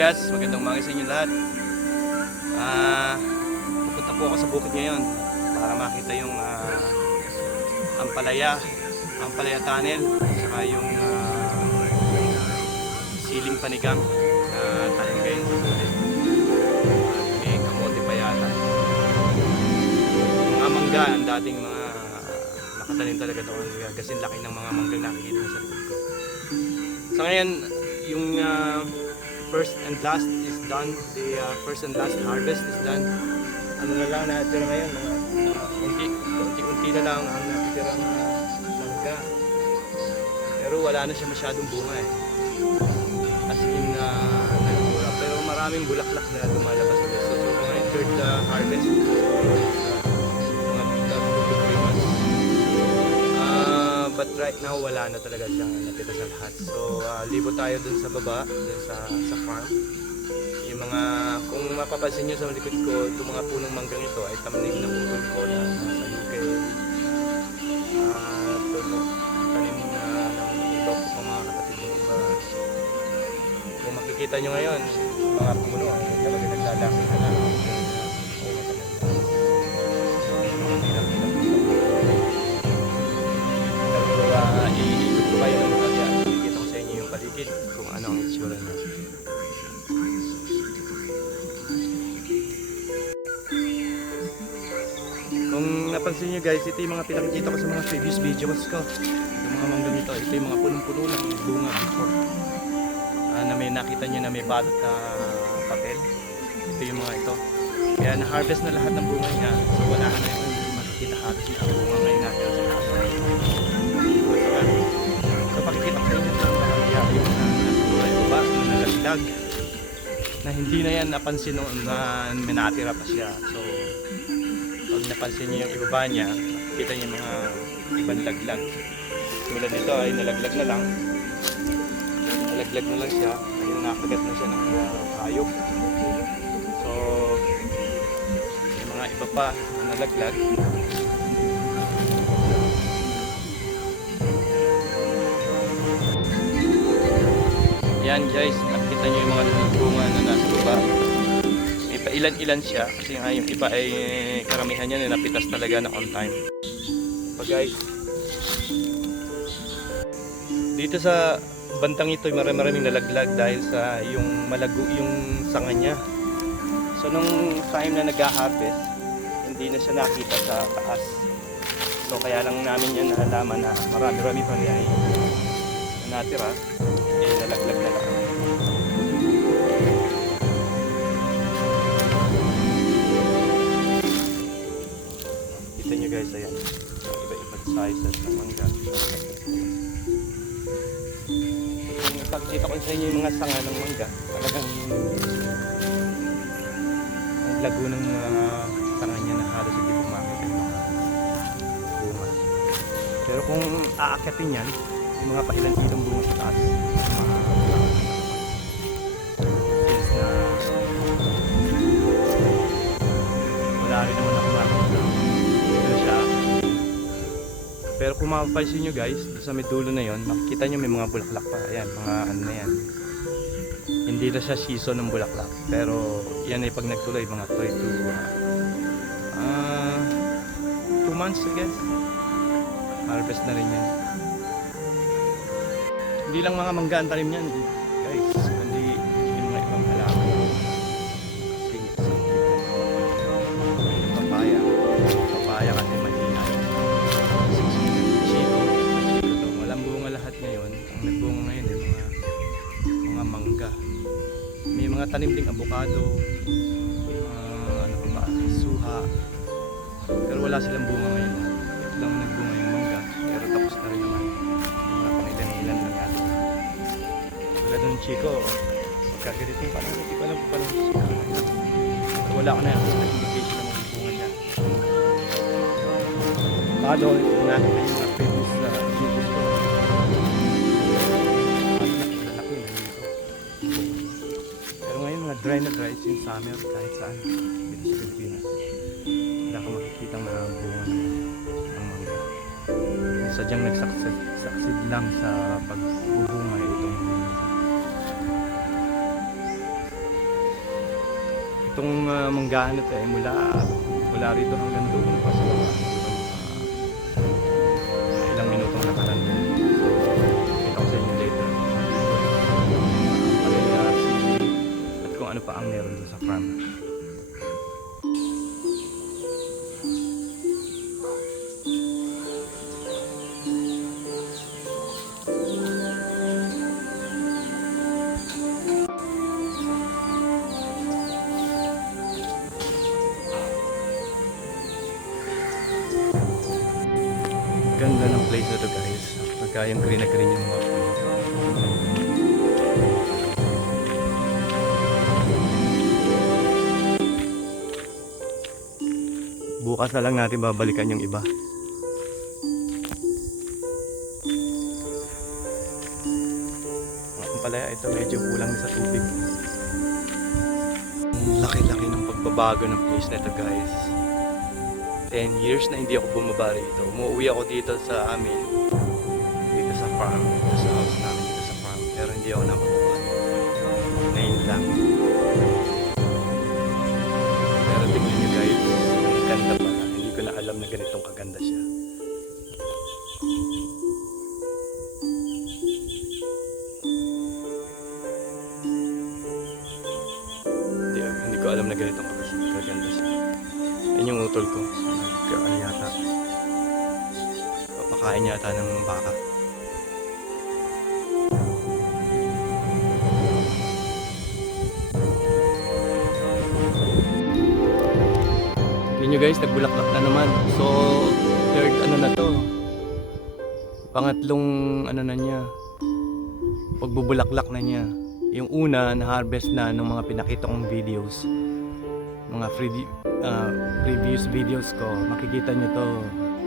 guys, magandang umaga sa inyo lahat. Pupunta po ako sa bukid ngayon para makita yung Ampalaya Tunnel, saka yung siling panigang na tayo ngayon sa bukid. May kamote pa yata. Mga mangga, ang dating mga nakatanim talaga doon. Kasing laki ng mga manggang nakikita sa likod ko. So ngayon, yung first and last is done. The first and last harvest is done. Ano na lang natira ngayon, unti-unti na lang ang natirang mangga. Pero wala na siya masyadong bunga eh. As in, nagmura. Pero maraming bulaklak na lumalabas ulit. So ngayon, third harvest. Mga 2 to 3 months. But right now, wala na talaga siyang nakita sa lahat. So, libo tayo dun sa baba, dun sa farm. Yung mga, kung mapapansin nyo sa likod ko, itong mga punong manggang ito ay tanim ng utol ko na sa UK. Tanim na ng iba po mga kapatid ng iba. Kung makikita nyo ngayon, mga puno ay talaga naglalaki na lang. Iikot ko kayo ng mga at ikita ko sa inyo yung paligid kung ano ang itsura niya. Kung napansin nyo guys, ito yung mga pinakikita ko sa mga previous videos ko. Yung mga mangga nito, ito yung mga punong-puno ng bunga before. Na may nakita nyo na may balot na papel. Ito yung mga ito. Kaya na-harvest na lahat ng bunga niya. So wala na yun, hindi makikita halos na ang bunga ngayon natin sa lahat. So pakikita ko sa inyo yung nasa baba, nalaglag na hindi na yan napansin noon na may natira pa siya. So pag napansin niyo yung ibaba niya, makikita niyo yung mga ibang laglag. Tulad nito ay nalaglag na lang siya, ay nakagat na siya ng hayop. So yung mga iba pa na nalaglag. Yan guys, nakita nyo yung mga bunga na nasa baba. May pailan-ilan siya kasi nga yung iba ay karamihan niya na napitas talaga na on time. So guys, dito sa bantang ito maraming nalaglag dahil sa yung malago yung sanga niya. So nung time na nag-harvest, hindi na siya nakita sa taas. So kaya lang namin yan nalaman na marami-rami pa niya natira. Nalaglag na lang. Kita nyo guys, ayan iba-ibang sizes ng mangga. Pagkita ko sa inyo yung mga sanga ng mangga, talagang ang lago ng mga sanga niya na halos hindi po makita yung mga bunga. Pero kung aakyatin yan, yung mga pailan-ilang bunga sa taas, wala rin naman ako makikita ito siya. Pero kung mapapansin nyo guys, sa may dulo na yon, makikita nyo may mga bulaklak pa. Ayan, mga ano na yan, hindi na siya season ng bulaklak, pero yan ay pag nagtuloy mga 2 months I guess, harvest na rin yan. Hindi lang mga mangga ang tanim niyan guys, kundi yung mga ibang halaman. Papaya kasi mahina. Chico to. Walang bunga lahat ngayon. Ang nagbunga ngayon ay mga mangga. May mga tanim ding avocado, ano pa ba, suha. Pero wala silang bunga ngayon. Ito lang nagbunga yung mangga. Pero tapos na rin naman. Ilan lang natin. Wala doon Chico, pagkaganitong parang hindi ko alam kung paano so, wala ko na yung indication na magbunga niya. Baka doon natin yung mga previous na videos ko. Malaki na dito. Pero ngayon mga dry na dry in summer kahit saan dito sa Pilipinas. Wala ka makikita ng mga bunga ng mangga. Sadyang nagsucceed lang sa pagbubunga itong Itong manggahan na to mula rito hanggang doon pa sa baba. Ilang minutong nakaraan doon. Kita ko sa inyo later. At kung ano pa ang meron doon sa farm. Ganda ng place na to guys. Pagka yung green na green yung mga puno. Bukas na lang natin babalikan yung iba. Ang palaya ito medyo kulang sa tubig. Laki-laki ng pagbabago ng place na ito guys. 10 years na hindi ako bumaba rito. Umuwi ako dito sa amin. Dito sa farm. Dito sa house namin dito sa farm. Pero hindi ako nakababa. Ngayon lang. Pero tingnan nyo guys. Ang ganda pala. Hindi ko na alam na ganitong kaganda siya. Hindi ko alam na ganitong kaganda siya. Yan yung utol ko. Ano yata. Papakain yata ng baka. Tingnan nyo guys, nagbulaklak na naman. So, third ano na to. Pangatlong ano na niya. Pagbubulaklak na niya. Yung una, na-harvest na ng mga pinakita kong videos. Mga previous videos ko, makikita nyo to,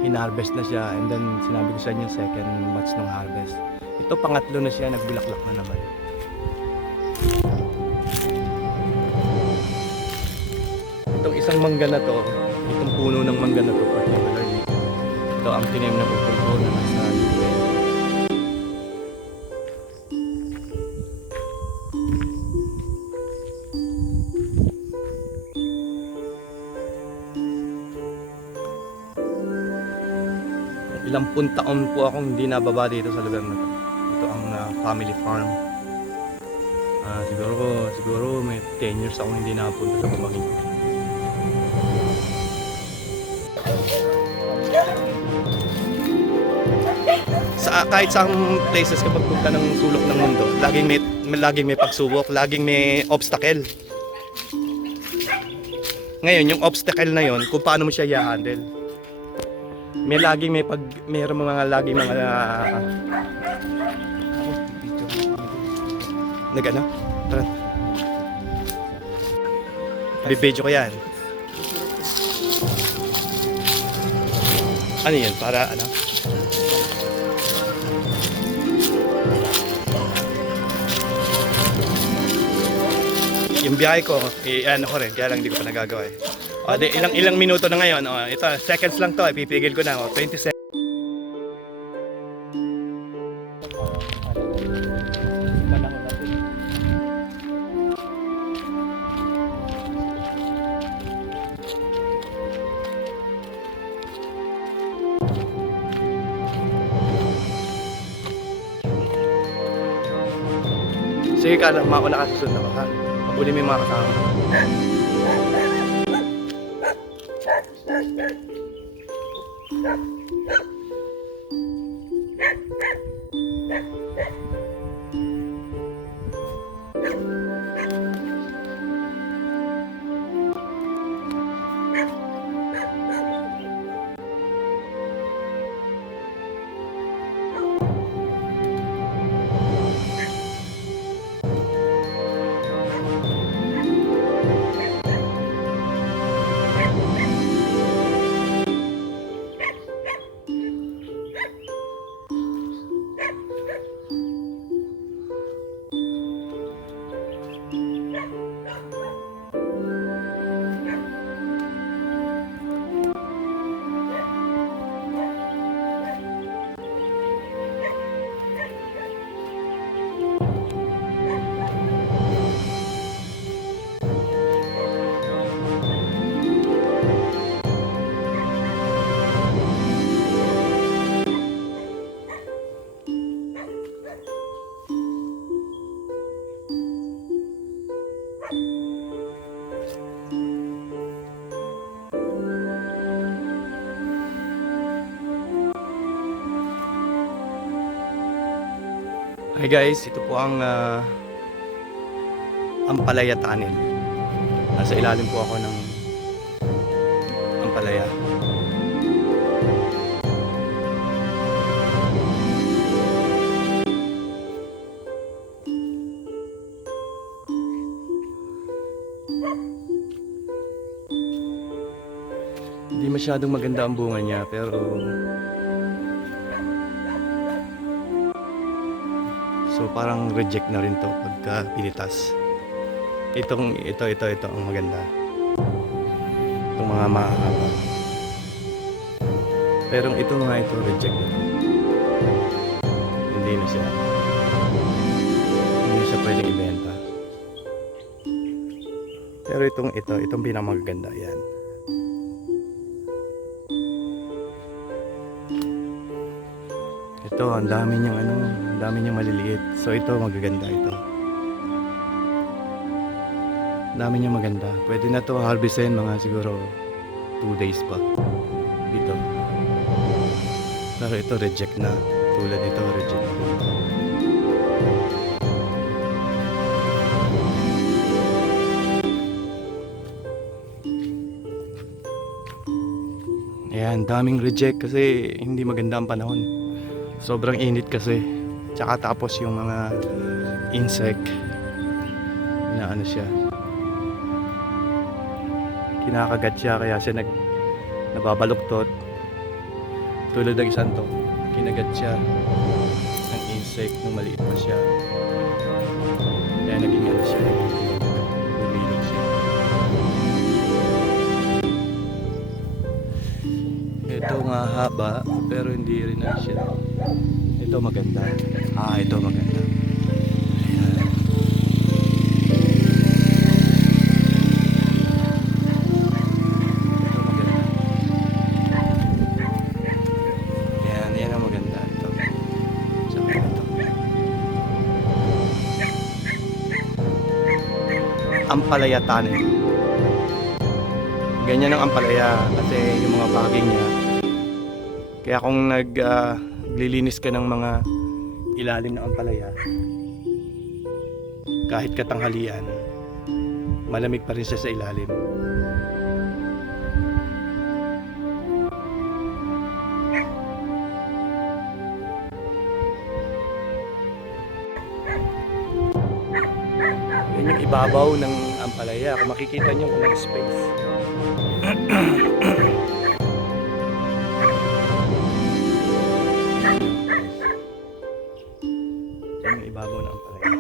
in-harvest na siya, and then sinabi ko sa inyo second batch ng harvest. Ito pangatlo na siya, nagbulaklak na naman. Itong isang mangga na to, itong puno ng mangga na to particularly, ito ang tinanim na pupul ko na nasa UK. Ilang taon po akong hindi nababa dito sa lugar na to. Ito ang family farm. Siguro may 10 years akong hindi nakapunta sa Bamangin. Kahit sa places kapag punta ng sulok ng mundo, laging may pagsubok, laging may obstacle. Ngayon, yung obstacle na yon, kung paano mo siya i-handle. Mayroong mga nag-ano? Tara. Bibidyo ko yan. Ano yan? Para ano? Yung biyahe ko, ano ko rin, kaya lang hindi ko pa nagagawa eh. O, ilang minuto na ngayon. O, ito, seconds lang to, pipigil ko na. O, 20 seconds. Sige ka lang, mauna ka susunod ako ha. Pabuli mo yung mga kasama. Hi guys, ito po ang Ampalaya Tunnel. Nasa ilalim po ako ng Ampalaya. Hindi masyadong maganda ang bunga niya, pero so parang reject na rin to pagka pinitas. Ito ang maganda. Itong mga mahahaba. Pero ito nga, ito reject na to. Hindi na siya pwedeng ibenta. Pero itong pinakamaganda yan. Ito, ang dami niyang maliliit. So ito, magaganda ito. Ang dami niyang maganda. Pwede na to harvestin mga siguro 2 days pa. Dito. Pero ito, reject na. Tulad nito, reject na ito. Ayan, daming reject kasi hindi maganda ang panahon. Sobrang init kasi. Tsaka tapos yung mga insect na ano siya, kinakagat siya, kaya siya nababaluktot. Tulad ng isang to, kinagat siya ng insect nung maliit pa siya. Kaya naging ano siya, lumilog siya. Ito nga haba, pero hindi rin na siya. Ito maganda. Ito maganda. Ayan. Ito maganda. Yan ang maganda. Ito. Saka ito. Ampalaya Tunnel. Ganyan ang ampalaya kasi yung mga bagay niya. Kaya kung naglilinis ka ng mga ilalim ng ampalaya, kahit katanghalian, malamig pa rin siya sa ilalim. Yan yung ibabaw ng ampalaya. Kung makikita nyo, walang space. Yan yung ibabaw ng ampalaya.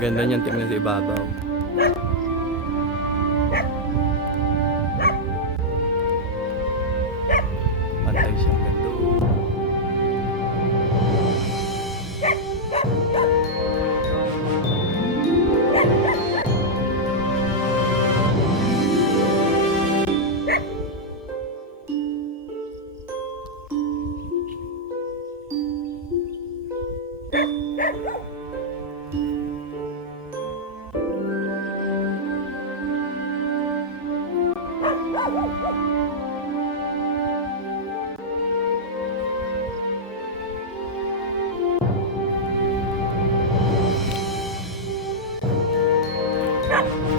Ganda niyan tingnan sa ibabaw. Pantay siyang ganda.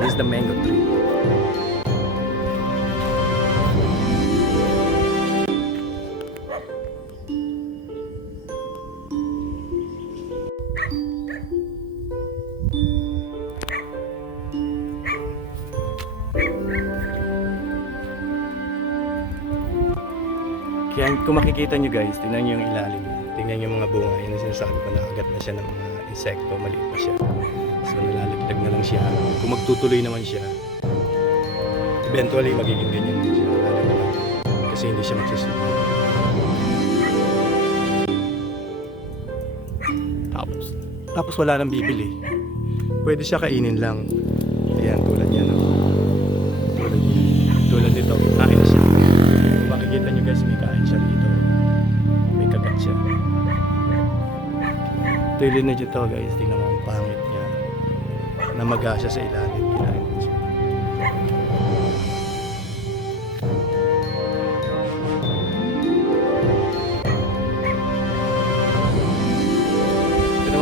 This is the mango tree. Kaya kung makikita nyo guys, tingnan nyo yung ilalim. Tingnan nyo yung mga bunga. Yan ang sinasabi ko, nakagat na siya ng mga insekto, maliit pa siya. So nalalaglag na lang siya. Kung magtutuloy naman siya, eventually magiging ganyan din siya. Lalaglag. Kasi hindi siya magsusunod. Tapos wala nang bibili. Pwede siya kainin lang. Ayan, tulad yan. Tulad nito, kain na siya. Kung makikita nyo guys, may kain siya dito. May kagat siya. Ito yung lineage ito guys. Tingnan mo ang pangit niya. Namaga siya sa ilalim. Kinain siya.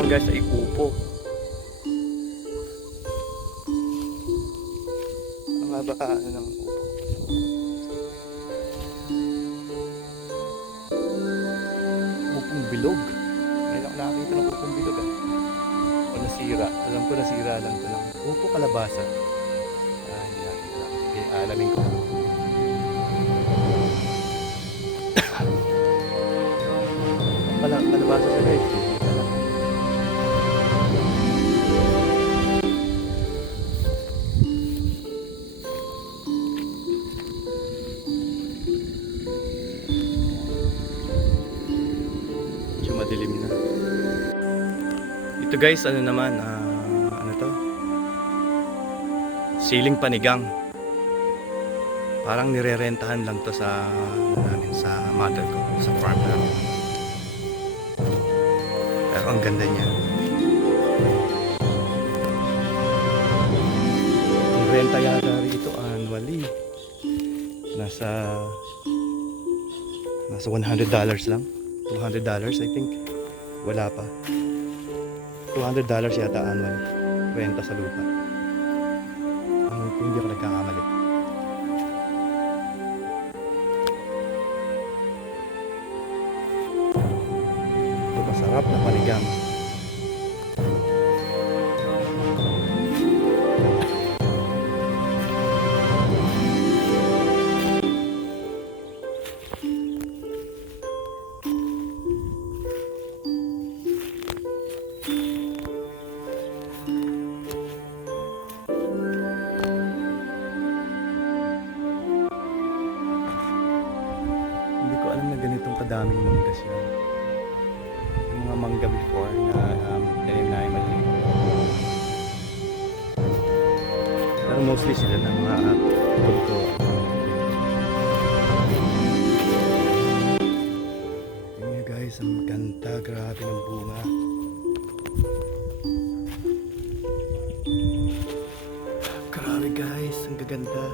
guys ay upo. Ang haba ng upo. Upong bilog. Ngayon ako nakakita ng upong bilog o nasira. Alam ko nasira lang ito ng upo kalabasa. Hindi nakita. Okay, alamin ko. Kalabasa siya guys. Medyo madilim na. Ito guys, ano naman, ano to? Siling panigang. Parang nirerentahan lang to sa namin, sa mother ko, sa farm namin. Pero ang ganda niya. Ang renta yata rito annually. Nasa $100 lang. $200 I think. Wala pa. $200 yata annually. Renta sa lupa. Kung hindi ako nagkakamali. Ito masarap na panigang. Hindi ko alam na ganitong kadaming manggas yan. Yung mga mangga before na tanim na ay maliit. Pero mostly sila ng mga punto. Tingnan nyo guys, ang ganda. Grabe ng bunga. Grabe guys, ang gaganda.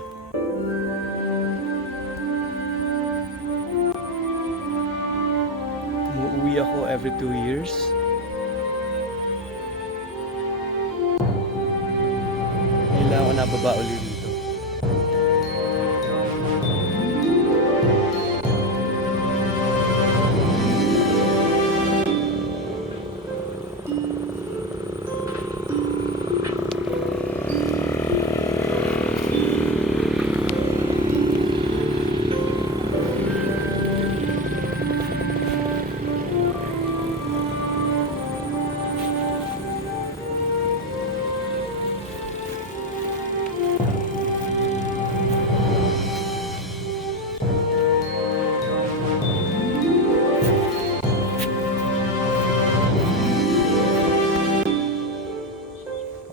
Umuwi ako every 2 years. Ngayon lang ako nababa ulit dito.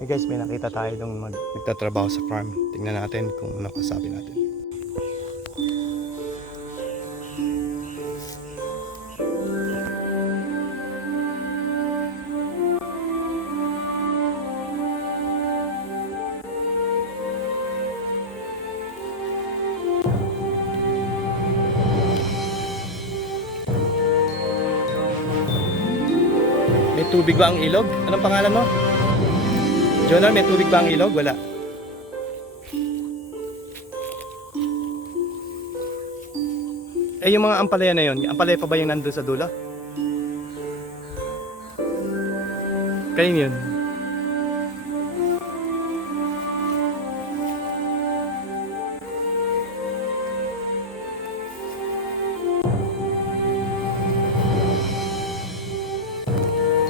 Hey guys, may nakita tayo nung nagtatrabaho sa farm. Tingnan natin kung ano kasabi natin. May tubig ba ang ilog? Anong pangalan mo? Jonah, may tubig ba ang ilog? Wala. Eh, yung mga ampalaya na yun, ampalaya pa ba yung nandun sa dulo? Kanin yun?